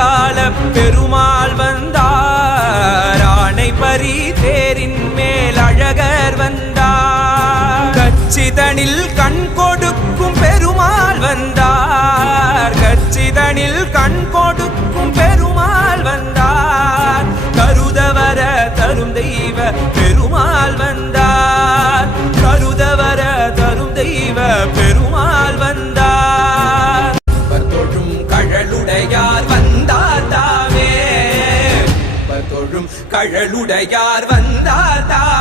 அருளால பெருமாள் வந்தார் ஆணை பரி தேரின் மேல் அழகர் வந்தார் கச்சிதனில் கண் கொடுக்கும் பெருமாள் வந்தார் கச்சிதனில் கண் கொடுக்கும் பெருமாள் வந்தார் கருதவர தரும் தெய்வ பெருமாள் வந்தார் கருதவர தரும் தெய்வ பெருமாள் வந்தார் தொழும் கழலுடையார் வந்தார் தாமே தொழும் கழலுடையார் வந்தார் தாமே